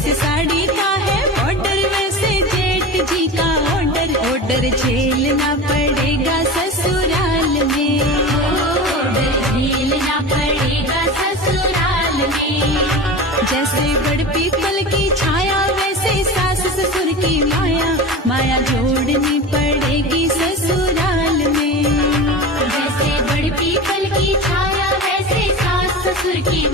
जैसे साड़ी का है ऑर्डर वैसे जेठ जी का ऑर्डर, ऑर्डर झेलना पड़ेगा ससुराल में, ऑर्डर झेलना पड़ेगा ससुराल में। जैसे बड़ पीपल की छाया वैसे सास ससुर की माया, माया जोड़नी पड़ेगी ससुराल में। जैसे बड़ पीपल की छाया वैसे सास ससुर की